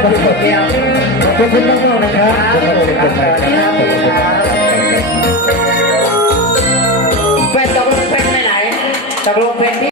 เดีขอบคุณมากนะครับขอบแฟนตกลเพนไปไหนตกลงเพนที่